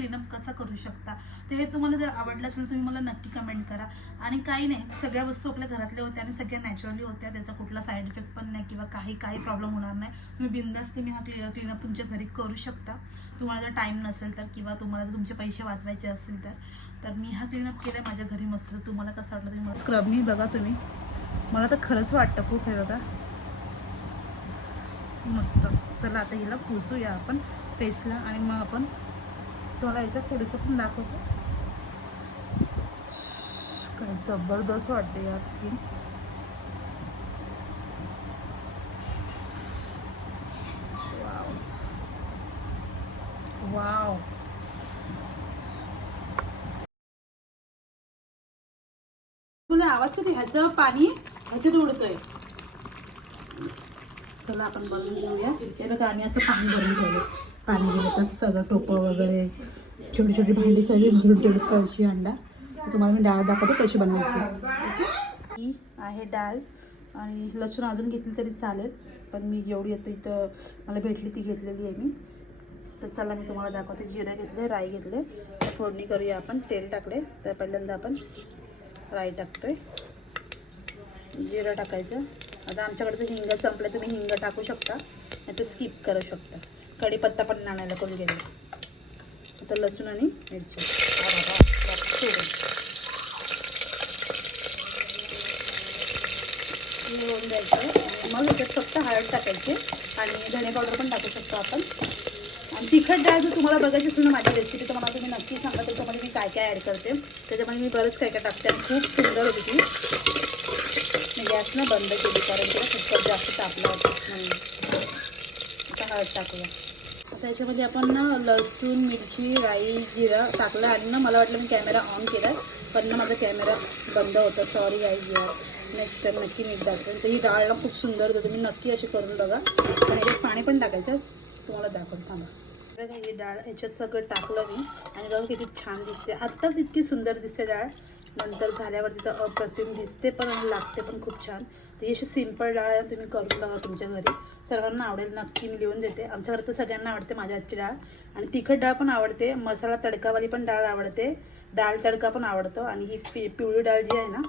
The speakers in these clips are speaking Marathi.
क्लीनअप कसा करू शकता? तर हे तुम्हाला जर आवडलं असेल तुम्ही मला नक्की कमेंट करा. आणि काही नाही सगळ्या वस्तू आपल्या घरातल्या होत्या आणि सगळ्या नॅचरली होत्या. त्याचा कुठला साईड इफेक्ट पण नाही किंवा काही काही प्रॉब्लेम होणार नाही. तुम्ही बिंदास तुम्ही हा क्लिअर क्लीनअप तुमच्या घरी करू शकता. तुम्हाला जर टाईम नसेल तर किंवा तुम्हाला जर तुमचे पैसे वाचवायचे असतील तर. तर मी हा क्लीनअप केला माझ्या घरी मस्त. तुम्हाला कसं वाटलं तुम्ही मला स्क्रबनी बघा तुम्ही. मला तर खरंच वाटतं खूप हे बघा. मस्त. चला आता हिला पुसूया आपण फेसला आणि मग आपण तुम्हाला याच्यात थोडंसं पण दाखवतो. काय जबरदस्त वाटते या स्किन वाव वाव तुला आवाज कधी ह्याचं पाणी ह्याच्यात उडतोय. चला आपण बघून घेऊया. हे बघा आम्ही असं पाणी भरून ठेवलं पाणी गेलं तसं सगळं टोपं वगैरे छोटी छोटी भांडी सगळी भरून ठेवली कळशी अंडा. तुम्हाला मी डाळ दाखवते कशी बनवायची. ही आहे डाळ आणि लसूण अजून घेतली तरी चालेल पण मी जेवढी येतो इथं मला भेटली ती घेतलेली आहे मी. तर चला मी तुम्हाला दाखवते. जिरं घेतले राई घेतले. फोडणी करूया आपण तेल टाकले. तर पहिल्यांदा आपण राई टाकतोय. जिरं टाकायचं. आता आमच्याकडचं हिंग संपलं तुम्ही हिंग टाकू शकता. नाही तर स्किप करू शकता. कढीपत्ता पण आणायला करून गेले? आता लसूण आणि मिरची. मिळवून द्यायचं. आणि मग ह्याच्यात फक्त हळद टाकायची आणि धणे पावडर पण टाकू शकतो आपण. आणि तिखट डाळ जर तुम्हाला बघायची असेल ना माझी रेसिपी तर मला तुम्ही नक्की सांगा त्याच्यामध्ये मी काय काय ॲड करते. त्याच्यामध्ये मी बरंच काय काय टाकते आणि खूप सुंदर होती ती. मी गॅसनं बंद केली कारण तिला खूपच जास्त तापलं होतं. म्हणून आता हळद टाकूया. आता याच्यामध्ये आपण ना लसूण मिरची राई जिरा टाकलं आणि ना मला वाटलं मी कॅमेरा ऑन केला पण ना माझा कॅमेरा बंद होता. सॉरी आई जिरा नेक्स्ट टाइम नक्की मीठ दाखवेल तर ही डाळला खूप सुंदर होतं. तुम्ही नक्की अशी करून बघा. आणि याच्यात पाणी पण टाकायचं तुम्हाला दाखवत थांबा. ही डाळ याच्यात सगळं टाकलं मी. आणि बघा किती छान दिसते. आत्ताच इतकी सुंदर दिसते डाळ. नंतर झाल्यावरती तर अप्रतिम दिसते पण आणि लागते पण खूप छान. तर ही अशी सिंपल डाळ आहे, तुम्ही करून बघा तुमच्या घरी. सर्वांना आवडेल नक्की मी लिहून देते. आमच्या घरात तर सगळ्यांना आवडते माझ्या आजची डाळ. आणि तिखट डाळ पण आवडते मसाला तडकावाली पण डाळ आवडते डाळ तडका पण आवडतो आणि ही पि पिवळी डाळ जी आहे ना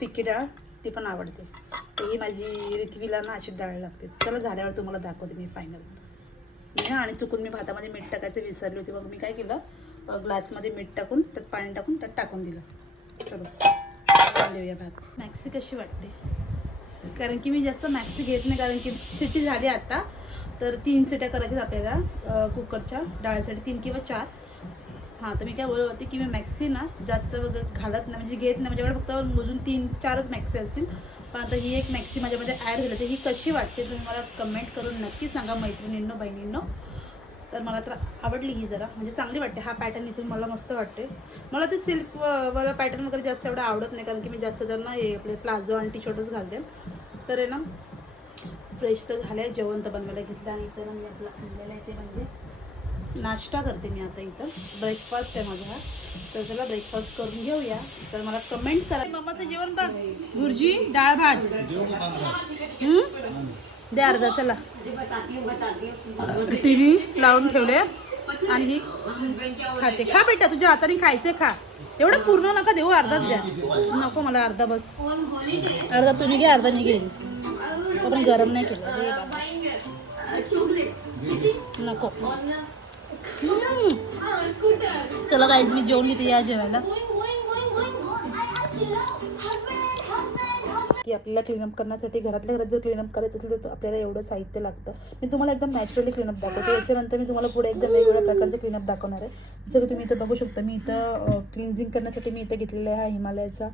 फिक्की डाळ ती पण आवडते. ही माझी रिथवीला ना अशी डाळ लागते. चला झाल्यावर तुम्हाला दाखवते मी फायनल मी ना आणि चुकून मी भातामध्ये मीठ टाकायचं विसरली होती. मग मी काय केलं? ग्लासमध्ये मीठ टाकून त्यात पाणी टाकून त्यात टाकून दिलं. चलो देऊया भात. मॅक्सी कशी वाटते? कारण की मी जास्त मॅक्सी घेत नाही कारण की सिटी झाली आता. तर तीन सिट्या करायच्यात आपल्याला कुकरच्या डाळीसाठी तीन किंवा चार. हां तर मी काय बोलत होते की मी मॅक्सी ना जास्त वगैरे घालत नाही म्हणजे घेत नाही म्हणजे माझ्याकडे फक्त मोजून तीन चारच मॅक्सी असतील. पण आता ही एक मॅक्सी माझ्यामध्ये ॲड झाली तर ही कशी वाटते तुम्ही मला कमेंट करून नक्की सांगा मैत्रिणींनो बहिणींनो. तर मला तर आवडली ही जरा. म्हणजे चांगली वाटते. हा पॅटर्न इथून मला मस्त वाटते. मला ते सिल्क वाला पॅटर्न वगैरे जास्त एवढं आवडत नाही. कारण की मी जास्त तर ना हे आपले प्लाझो आणि टी शर्टच घालते. तर आहे ना फ्रेश तर झालं आहे जेवण तर बनवायला घेतलं आणि इथं ना मी आपलं आणलेलं आहे ते म्हणजे नाश्ता करते मी आता इथं. ब्रेकफास्ट आहे माझा. हा तर चला ब्रेकफास्ट करून घेऊया. तर मला कमेंट करा. मम्माचं जेवण बघ. भुर्जी डाळ भात. दे द्या अर्धा चला. टी व्ही लावून ठेवले आणि ही खाते. खा बेटा तुझ्या हाताने खायचे खा. एवढं पूर्ण नका देऊ अर्धाच द्या. नको मला अर्धा बस. अर्धा तुम्ही घ्या अर्धा मी घेईन. पण गरम नाही केलं. नको. चला काहीच मी जेवण घेते या जेवायला. आपल्याला क्लीनअप करण्यासाठी घरातल्या घरात जर क्लीनअप करायचं असेल तर आपल्याला एवढं साहित्य लागतं. मी तुम्हाला एकदम नॅचरली क्लीनअप दाखवते. याच्यानंतर मी तुम्हाला पुढे एकदम वेगवेगळ्या प्रकारचे क्लीनअप दाखवणार आहे. जसं की तुम्ही इथं बघू शकता मी इथं क्लिन्झिंग करण्यासाठी मी इथं घेतलेला आहे हा हिमालयाचा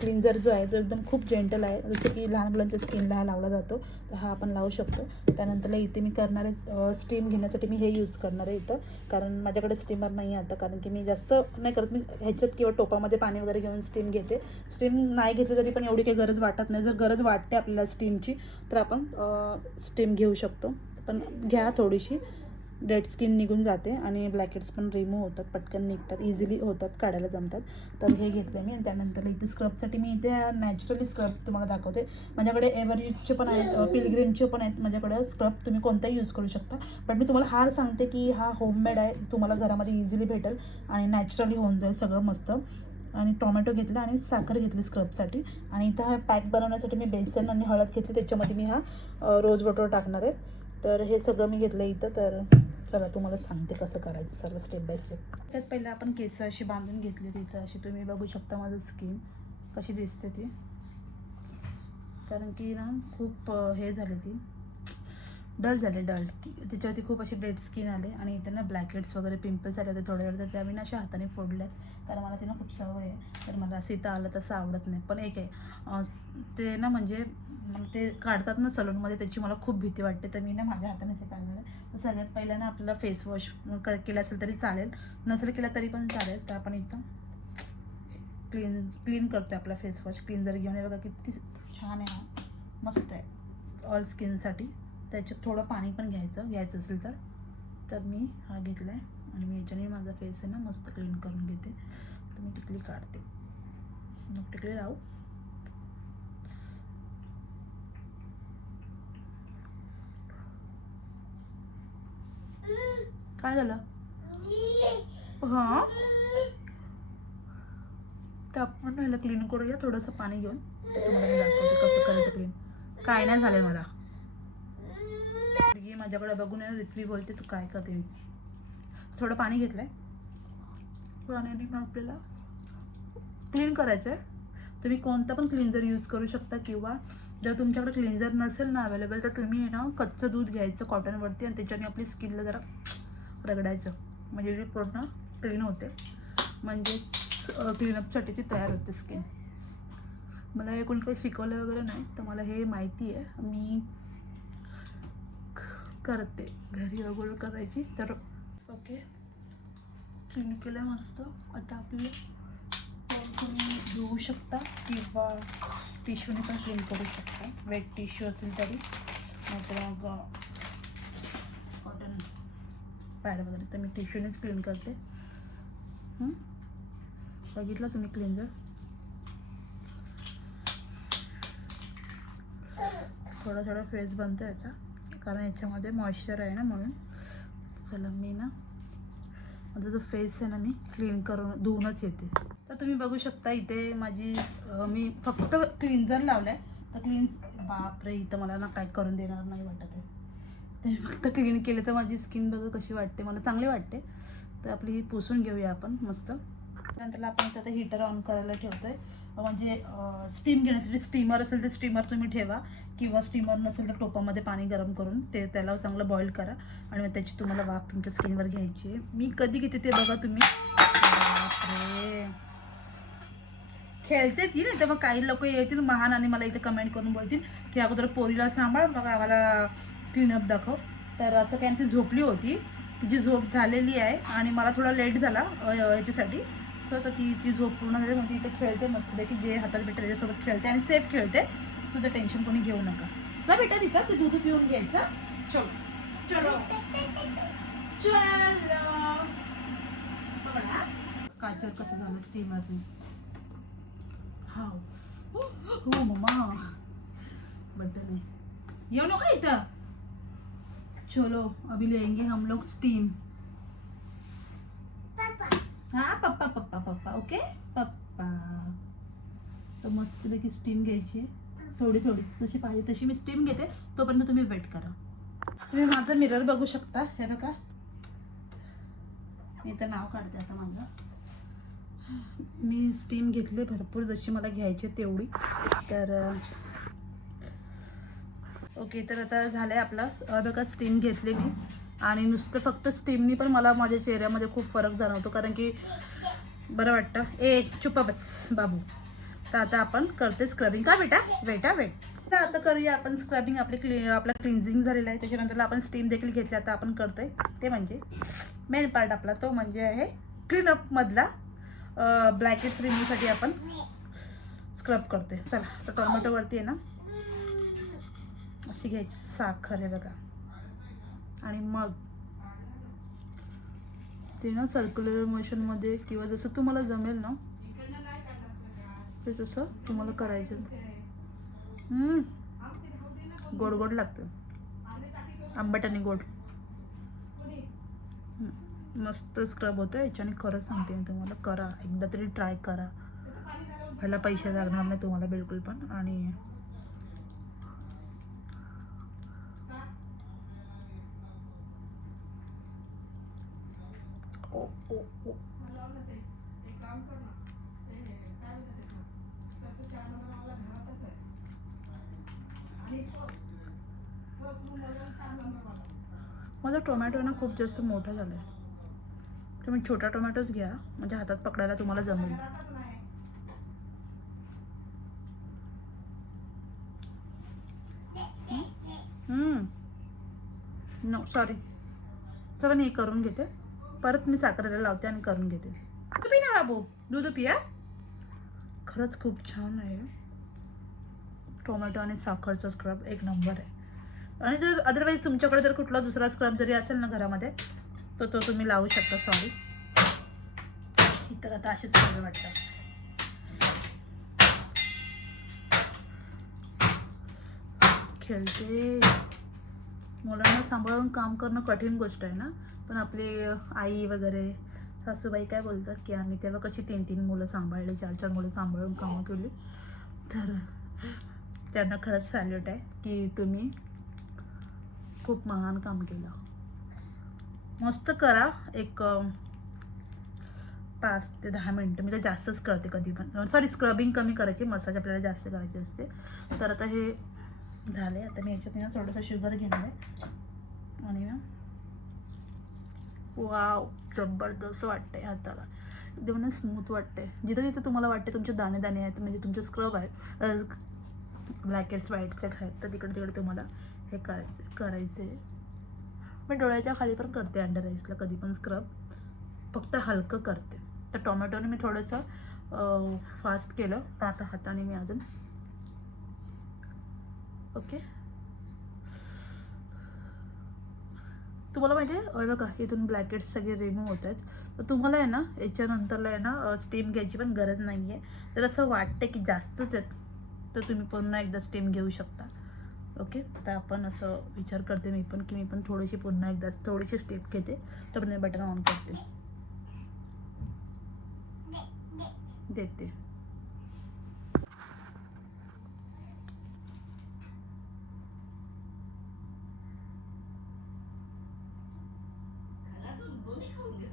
क्लिन्झर जो आहे जो एकदम खूप जेंटल आहे. जसं की लहान मुलांच्या स्किनला हा लावला जातो तर हा आपण लावू शकतो. त्यानंतरला इथे मी करणार आहे स्टीम घेण्यासाठी मी हे यूज करणार आहे इथं. कारण माझ्याकडे स्टीमर नाही आहे आता कारण की मी जास्त नाही करत. मी ह्याच्यात किंवा टोपामध्ये पाणी वगैरे घेऊन स्टीम घेते. स्टीम नाही घेतली तरी पण एवढी काही गरज वाटत नाही जर गरज वाटते आपल्याला स्टीमची तर आपण स्टीम घेऊ शकतो. पण घ्या थोडीशी. डेड स्किन निघून जाते आणि ब्लॅकेट्स पण रिमूव्ह होतात पटकन निघतात इझिली होतात काढायला जमतात. तर हे घेतले मी त्यानंतर इथे स्क्रबसाठी मी इथे नॅचरली स्क्रब तुम्हाला दाखवते. माझ्याकडे एव्हरयूजचे पण आहेत पिलग्रीमचे पण आहेत माझ्याकडे स्क्रब तुम्ही कोणताही यूज करू शकता. पण मी तुम्हाला हार सांगते की हा होममेड आहे तुम्हाला घरामध्ये इझिली भेटेल आणि नॅचरली होऊन जाईल सगळं मस्त. आणि टोमॅटो घेतला आणि साखर घेतली स्क्रबसाठी. आणि इथं हा पॅक बनवण्यासाठी मी बेसन आणि हळद घेतली त्याच्यामध्ये मी हा रोज वटर टाकणार आहे. तर हे सगळं मी घेतलं इथं तर चला तुम्हाला सांगते कसं करायचं सर्व स्टेप बाय स्टेप त्यात पहिले आपण केस अशी बांधून घेतली तिथं अशी तुम्ही बघू शकता माझं स्किन कशी दिसते ती. कारण की ना खूप हे झाली ती. डल झाले डल. त्याच्यावरती खूप असे डेड स्किन आले आणि त्यांना ब्लॅकेट्स वगैरे पिंपल्स आले होते थोड्या वेळ तर त्या मी ना अशा हाताने फोडले कारण मला ते ना खूप सवय आहे. तर मला असं इथं आलं तसं आवडत नाही. पण एक आहे ते ना म्हणजे ते काढतात ना सलूनमध्ये त्याची मला खूप भीती वाटते. तर मी ना माझ्या हाताने ते काढणार आहे. तर सगळ्यात पहिला ना आपल्याला फेस वॉश कर केला असेल तरी चालेल. नसेल केला तरी पण चालेल. तर आपण इथं क्लीन क्लीन करतो आपला फेस वॉश क्लीनजर घेऊन बघा किती छान आहे हा. मस्त आहे. ऑल स्किनसाठी त्याच्यात थोडं पाणी पण घ्यायचं घ्यायचं असेल तर. तर मी हा घेतला आहे आणि मी याच्याने माझा फेस आहे ना मस्त क्लीन करून घेते. तर मी टिकली काढते. मग टिकली लावू. काय झालं? हां? तर आपण राहिलं क्लीन करूया थोडंसं पाणी घेऊन. तुम्हाला मी दाखवते कसं करायचं क्लीन काय नाही झालंय मला. माझ्याकडे बघून आहे रित्वी बोलते तू काय करते? थोडं पाणी घेतलंय. पाण्याने मग आपल्याला क्लीन करायचं आहे तुम्ही कोणता पण क्लिन्झर यूज करू शकता किंवा जर तुमच्याकडे क्लिन्झर नसेल ना अवेलेबल तर तुम्ही आहे ना कच्चं दूध घ्यायचं कॉटनवरती आणि त्याच्याने आपली स्किनला जरा रगडायचं. म्हणजे जी पूर्ण क्लीन होते. म्हणजेच क्लीनअपसाठी ती तयार होते स्किन मला हे कोणी काही शिकवलं वगैरे नाही तर मला हे माहिती आहे. मी करते. घरी वगैरे करायची तर. ओके क्लीन केलं मस्त. आता आपले तुम्ही धुवू शकता किंवा टिश्यूने पण क्लीन करू शकता. वेट टिश्यू असेल तरी. नाहीतर मग कॉटन पॅड वगैरे तर मी टिश्यूनेच क्लीन करते. बघितलं तुम्ही क्लीनजर थोडा थोडा फेस बनतो याचा कारण याच्यामध्ये मॉइश्चर आहे ना म्हणून. चला मी ना माझा जो फेस आहे ना मी क्लीन करून धुवूनच येते. तर तुम्ही बघू शकता इथे माझी मी फक्त क्लिन्झर लावलं आहे तर क्लीन बापरे इथं मला ना काय करून देणार नाही वाटत आहे. ते फक्त क्लीन केले तर माझी स्किन बघा कशी वाटते. मला चांगली वाटते. तर आपली ही पुसून घेऊया आपण मस्त. नंतरला आपण इथं हीटर ऑन करायला ठेवतोय. म्हणजे स्टीम घेण्यासाठी स्टीमर असेल तर स्टीमर तुम्ही ठेवा. किंवा स्टीमर नसेल तर टोपामध्ये पाणी गरम करून ते त्याला चांगलं बॉईल करा. आणि मग त्याची तुम्हाला वाफ तुमच्या स्किनवर घ्यायची आहे. मी कधी घेते ते बघा तुम्ही. खेळते ती नाही तर मग काही लोक येतील महान आणि मला इथे कमेंट करून बोलतील की अगोदर पोरीला सांभाळ मग आम्हाला क्लीनअप दाखव. तर असं काही ती झोपली होती. तिची झोप झालेली आहे आणि मला थोडा लेट झाला याच्यासाठी. सो तर ती ती झोप पूर्ण झाली म्हणजे इथे खेळते मस्त की जे हातात भेटते त्याच्यासोबत खेळते आणि सेफ खेळते. तुझं टेन्शन कोणी घेऊ नका. जा बेटा तिथं ते दूध पिऊन घ्यायचं. चलो. चलो. चलो. काचर कसं झालं स्टीमरने हा हो, हो मम्मा. बद्दल येऊ नका इथं. चलो अभी लेंगे हम लोग स्टीम हाँ पप्पा पप्पा पप्पा ओके पप्पा. तर मस्तपैकी स्टीम घ्यायची. आहे थोडी थोडी. जशी पाहिजे तशी मी स्टीम घेते. तोपर्यंत तुम्ही वेट करा. तुम्ही माझं मिरर बघू शकता. हे बघा. मी तर नाव काढते आता माझं. मी स्टीम घेतले भरपूर जशी मला घ्यायची तेवढी. तर ओके तर आता झालं आहे आपलं बघा स्टीम घेतली मी. आणि नुसतं फक्त स्टीमनी पण मला माझ्या चेहऱ्यामध्ये खूप फरक जाणवतो. कारण की बरं वाटतं. ए चुपा बस बाबू. तर आता आपण करते स्क्रबिंग का बेटा? बेटा वेट तर आता करूया आपण स्क्रबिंग आपली क्लि आपलं क्लिन्झिंग झालेलं आहे. त्याच्यानंतर आपण स्टीम देखील घेतली. आता आपण करतोय ते म्हणजे मेन पार्ट आपला तो म्हणजे आहे क्लीनअपमधला ब्लॅकेट्स रिमूव्हसाठी आपण स्क्रब करतोय. चला तर टोमॅटोवरती आहे ना? अशी घ्यायची साखर आहे बघा. आणि मग? ते ना सर्क्युलर मोशनमध्ये किंवा जसं तुम्हाला जमेल ना ते तसं तुम्हाला करायचं. गोड गोड लागतं. आंबट आणि गोड मस्त स्क्रब होतो याच्याने खरं सांगते मी तुम्हाला करा. एकदा तरी ट्राय करा. ह्याला पैसे लागणार नाही तुम्हाला बिलकुल पण. आणि माझा टोमॅटो ना खूप जास्त मोठा झाला आहे तुम्ही छोटा टोमॅटोच घ्या म्हणजे हातात पकडायला तुम्हाला जमेल. नो सॉरी चला मी हे करून घेते. परत मी साखरेला लावते आणि करून घेते. दूध पी ना बाबू. दूध पिया. खरंच खूप छान आहे. टोमॅटो आणि साखरचा स्क्रब एक नंबर आहे. आणि जर अदरवाईज तुमच्याकडे जर कुठला दुसरा स्क्रब जरी असेल ना घरामध्ये तर तो तुम्ही लावू शकता. सॉरी इतर आता असेच चांगले वाटतात. खेळते. मुलांना सांभाळून काम करणं कठीण गोष्ट आहे ना. पण आपली आई वगैरे सासूबाई काय बोलतात की आम्ही तेव्हा कशी तीन तीन मुलं सांभाळली चार चार मुलं सांभाळून कामं केली. तर त्यांना खरंच सॅल्यूट आहे की तुम्ही खूप महान काम केलं. मस्त करा एक पाच ते दहा मिनटं. मी तर जास्तच करते कधी पण. सॉरी स्क्रबिंग कमी करायची मसाज आपल्याला जास्त करायची असते. तर आता हे झाले आता मी याच्यात थोडंसं शुगर घेणार आहे. आणि मॅम वाव जबरदस्त वाटतंय हाताला. एकदम ना स्मूथ वाटतंय. जिथं जिथं तुम्हाला वाटते तुमचे दाणे दाणे आहेत म्हणजे तुमचे स्क्रब आहेत ब्लॅकेट्स व्हाईटचे आहेत तर तिकडे तिकडे तुम्हाला हे करायचं करायचे मी डोळ्याच्या खाली पण करते अंडर आईसला कधी पण स्क्रब फक्त हलकं करते. तर टोमॅटोने मी थोडंसं फास्ट केलं. तर आता हाताने मी अजून ओके? तुम्हाला माहिती आहे अरे बघा इथून ब्लॅकेट्स सगळे रिमूव्ह होत आहेत. तर तुम्हाला आहे ना याच्यानंतरला आहे ना स्टीम घ्यायची पण गरज नाही आहे जर असं वाटतं की जास्तच आहेत तर तुम्ही पुन्हा एकदा स्टीम घेऊ शकता. ओके तर आपण असं विचार करते मी पण की मी पण थोडीशी पुन्हा एकदा थोडीशी स्टेप घेते. तर मी बटन ऑन करते. देते.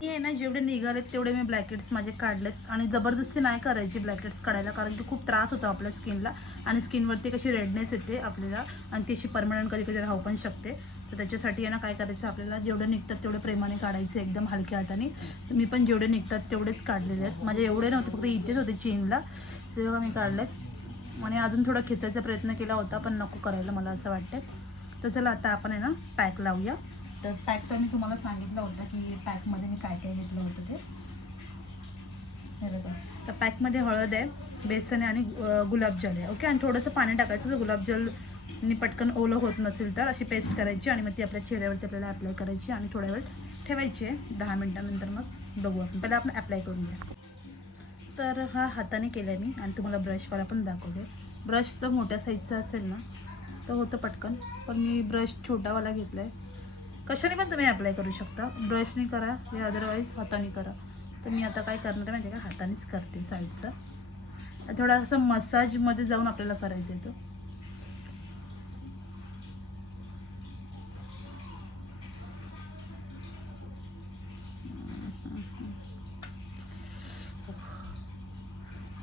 मी आहे ना जेवढे निघालेत तेवढे मी ब्लॅकेट्स माझे काढलेत. आणि जबरदस्ती नाही करायची ब्लॅकेट्स काढायला कारण की खूप त्रास होतो आपल्या स्किनला आणि स्किनवरती कशी रेडनेस येते आपल्याला आणि ती अशी परमनंट कधी कधी राहू पण शकते. तर त्याच्यासाठी आहे ना काय करायचं आपल्याला जेवढे निघतात तेवढे प्रेमाने काढायचे एकदम हलक्या हाताने. तर मी पण जेवढे निघतात तेवढेच काढलेले आहेत. माझे एवढे नव्हते फक्त इथेच होते चीनला तेव्हा मी काढलेत. आणि अजून थोडा खेचायचा प्रयत्न केला होता पण नको करायला मला असं वाटतं तर चला आता आपण आहे ना पॅक लावूया. तर पॅक तर मी तुम्हाला सांगितलं होतं की पॅकमध्ये मी काय काय घेतलं होतं ते. हे बघा. तर पॅकमध्ये हळद आहे बेसन आहे आणि गुलाबजल आहे. ओके आणि थोडंसं पाणी टाकायचं. जर गुलाबजलनी पटकन ओलं होत नसेल तर अशी पेस्ट करायची आणि मग ती आपल्या चेहऱ्यावरती आपल्याला अप्लाय करायची आणि थोड्या वेळ ठेवायची आहे. दहा मिनटानंतर मग बघू आपण. पहिला आपण अप्लाय करून घ्या. तर हा हाताने केला आहे मी आणि तुम्हाला ब्रशवाला पण दाखवते. ब्रश जर मोठ्या साईजचा असेल ना तर होतं पटकन. पण मी ब्रश छोटावाला घेतला आहे कशाने पण तुम्ही अप्लाय करू शकता. ब्रशने करा या अदरवाईज हाताने करा. तर मी आता काय करणार आहे माहिती आहे का? हातानेच करते साईडचा थोडा असं मसाजमध्ये जाऊन आपल्याला करायचं आहे तो.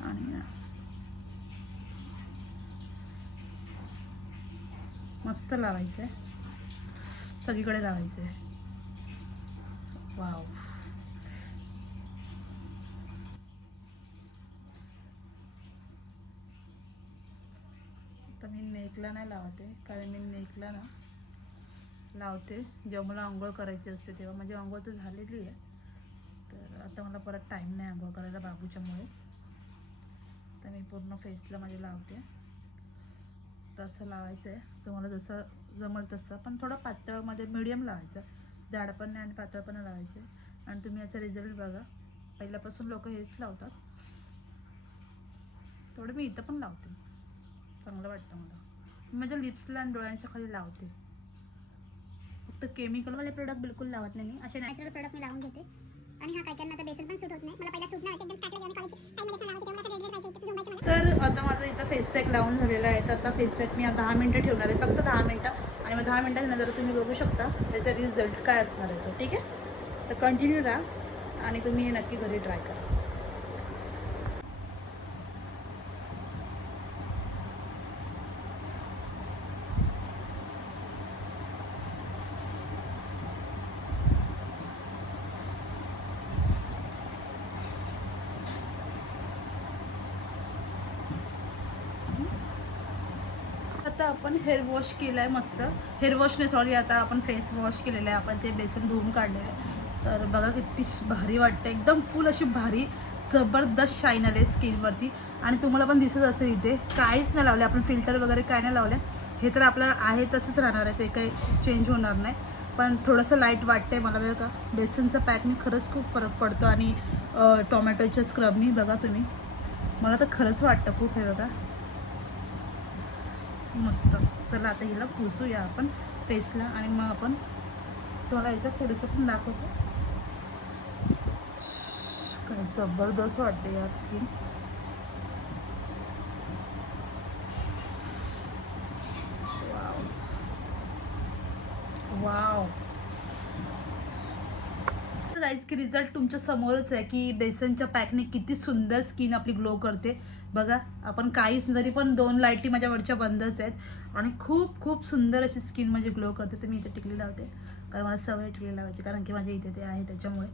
आणि मस्त लावायचं आहे सगळीकडे लावायचं. आहे वाव आता मी नेकला नाही लावते कारण मी नेकला ना लावते. जेव्हा मला आंघोळ करायची असते तेव्हा माझी आंघोळ तर झालेली आहे. तर आता मला परत टाईम नाही आंघोळ करायला बाबूच्यामुळे तर मी पूर्ण फेसला माझे लावते. तसं लावायचं आहे तुम्हाला जसं जमल तसं. पण थोडं पातळमध्ये मिडियम लावायचं. जाड पण नाही आणि पातळ पण लावायचं. आणि तुम्ही याचा रिझल्ट बघा. पहिल्यापासून लोक हेच लावतात. थोडं मी इथं पण लावते. चांगलं वाटतं मला. माझ्या लिप्सला आणि डोळ्यांच्या खाली लावते. फक्त केमिकलवाले प्रोडक्ट बिलकुल लावत नाही मी. असे नॅचरल प्रोडक्ट मी लावून घेते. आणि हा काही तर बेसन पण सूट होत नाही. मला पहिला सूट नाही तर आता माझं इथं फेस पॅक लावून झालेलं आहे. तर आता फेस पॅक मी आता दहा मिनटं ठेवणार आहे. फक्त दहा मिनटं. आणि मग दहा मिनटानंतर तुम्ही बघू शकता त्याचा रिझल्ट काय असणार आहे तो. ठीक आहे? तर कंटिन्यू राहा आणि तुम्ही नक्की घरी ट्राय करा आता आपण हेअर वॉश केलं आहे मस्त हेअर वॉशने सॉरी आता आपण फेस वॉश केलेलं आहे. आपण ते बेसन धुवून काढलेलं आहे. तर बघा किती भारी वाटतं एकदम फुल अशी भारी जबरदस्त शाईन आले स्किनवरती आणि तुम्हाला पण दिसत असेल इथे काहीच नाही लावले आपण फिल्टर वगैरे काय नाही लावले हे तर आपलं आहे तसंच राहणार आहे. ते काही चेंज होणार नाही. पण थोडंसं लाइट वाटतंय मला बघा. का बेसनचं पॅकने खरंच खूप फरक पडतो. आणि टोमॅटोच्या स्क्रबनी बघा तुम्ही. मला तर खरंच वाटतं खूप हे बघा. मस्त. चला आता हिला पुसूया आपण फेसला आणि मग आपण तुम्हाला याचं थोडंसं पण दाखवतो. काय जबरदस्त वाटते या स्किन वाव गाईज की रिझल्ट तुमच्या समोरच आहे की बेसनच्या पॅकने किती सुंदर स्किन आपली ग्लो करते. बघा आपण काहीच जरी पण दोन लाईटी माझ्या वरच्या बंदच आहेत. आणि खूप खूप सुंदर अशी स्किन माझी ग्लो करते. तर मी इथे टिकली लावते. कारण मला सवय टिकली लावायची कारण की माझ्या इथे ते आहे त्याच्यामुळे.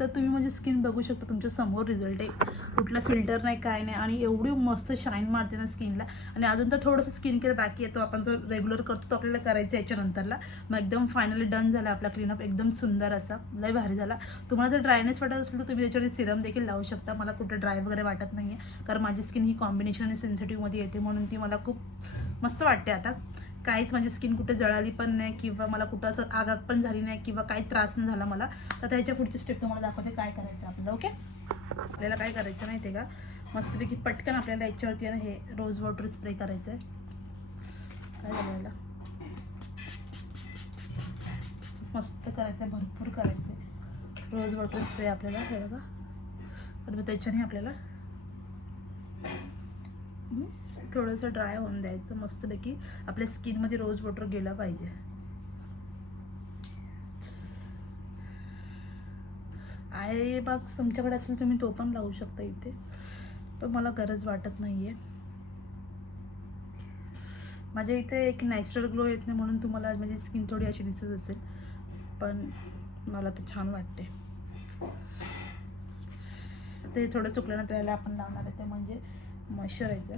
तर तुम्ही म्हणजे माझी स्किन बघू शकता तुमच्यासमोर रिझल्ट आहे. कुठला फिल्टर नाही काय नाही. आणि एवढी मस्त शाईन मारते ना स्किनला आणि अजून तर थोडंसं स्किन केअर बाकी आहे तो आपण जो रेग्युलर करतो तो आपल्याला करायचा आहे याच्यानंतरला. मग एकदम फायनली डन झाला आपला क्लीनअप एकदम सुंदर असा. लय भारी झाला. तुम्हाला जर ड्रायनेस वाटत असेल तर तुम्ही त्याच्यावर सिरम देखील लावू शकता. मला कुठे ड्राय वगैरे वाटत नाही आहे कारण माझी स्किन ही कॉम्बिनेशन आणि सेन्सिटिव्हमध्ये येते म्हणून ती मला खूप मस्त वाटते आता. काहीच माझी स्किन कुठे जळाली पण नाही किंवा मला कुठं असं आगात पण झाली नाही किंवा काही त्रास नाही झाला मला तर त्याच्या पुढची स्टेप तुम्हाला दाखवते काय करायचं आपल्याला ओके आपल्याला काय करायचं माहिती आहे का? मस्तपैकी पटकन आपल्याला याच्यावरती आहे ना हे रोज वॉटर स्प्रे करायचं आहे काय झालं मस्त करायचं आहे भरपूर करायचं आहे रोज वॉटर स्प्रे आपल्याला हे बघा. आणि मग त्याच्याने आपल्याला थोडंसं ड्राय होऊन द्यायचं मस्तपैकी. आपल्या स्किनमध्ये रोज वॉटर गेला पाहिजे. आहे बाग तुमच्याकडे असेल तुम्ही तो पण लावू शकता इथे. पण मला गरज वाटत नाही आहे माझ्या इथे एक नॅचरल ग्लो येत नाही म्हणून तुम्हाला माझी स्किन थोडी अशी दिसत असेल. पण मला ते छान वाटते. ते थोडं सुकल्यानंतर याला आपण लावणार आहे ते म्हणजे मॉइश्चरायझर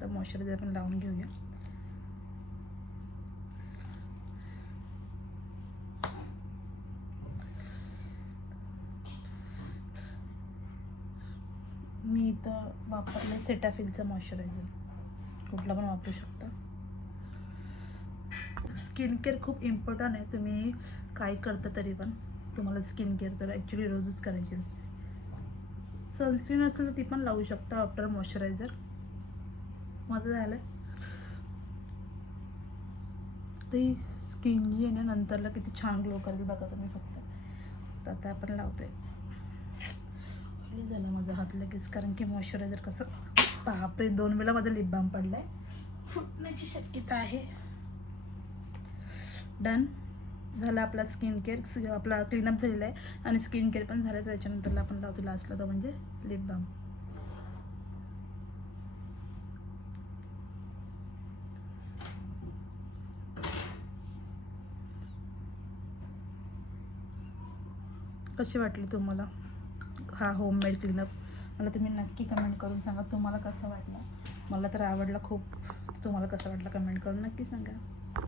तर मॉइश्चरायझर आपण लावून घेऊया. मी इथं वापरलं सेटाफिलचं मॉइश्चरायझर. कुठला पण वापरू शकता. स्किन केअर खूप इम्पॉर्टंट आहे. तुम्ही काय करता तरी पण तुम्हाला स्किन केअर तर ॲक्च्युली रोजच करायची असते. सनस्क्रीन असेल तर ती पण लावू शकता आफ्टर मॉइश्चरायझर माझं झालं ती स्किन जी आहे ना नंतरला किती छान ग्लो करेल बघा तुम्ही फक्त. तर आता आपण लावतोय. ऑइली झालं माझा हात लगेच कारण की मॉइश्चरायझर कसं बापरे दोन वेळा माझा लिप बाम पडलाय. फुटण्याची शक्यता आहे. डन झाला आपला स्किन केअर आपला क्लीनअप झालेला आहे. आणि स्किन केअर पण झालं तर त्याच्यानंतरला आपण लावतो लास्टला तो म्हणजे लिप बाम कशी वाटली तुम्हाला हा होममेड क्लीनअप मला तुम्ही नक्की कमेंट करून सांगा तुम्हाला कसं वाटलं? मला तर आवडलं खूप. तुम्हाला कसं वाटलं कमेंट करून नक्की सांगा.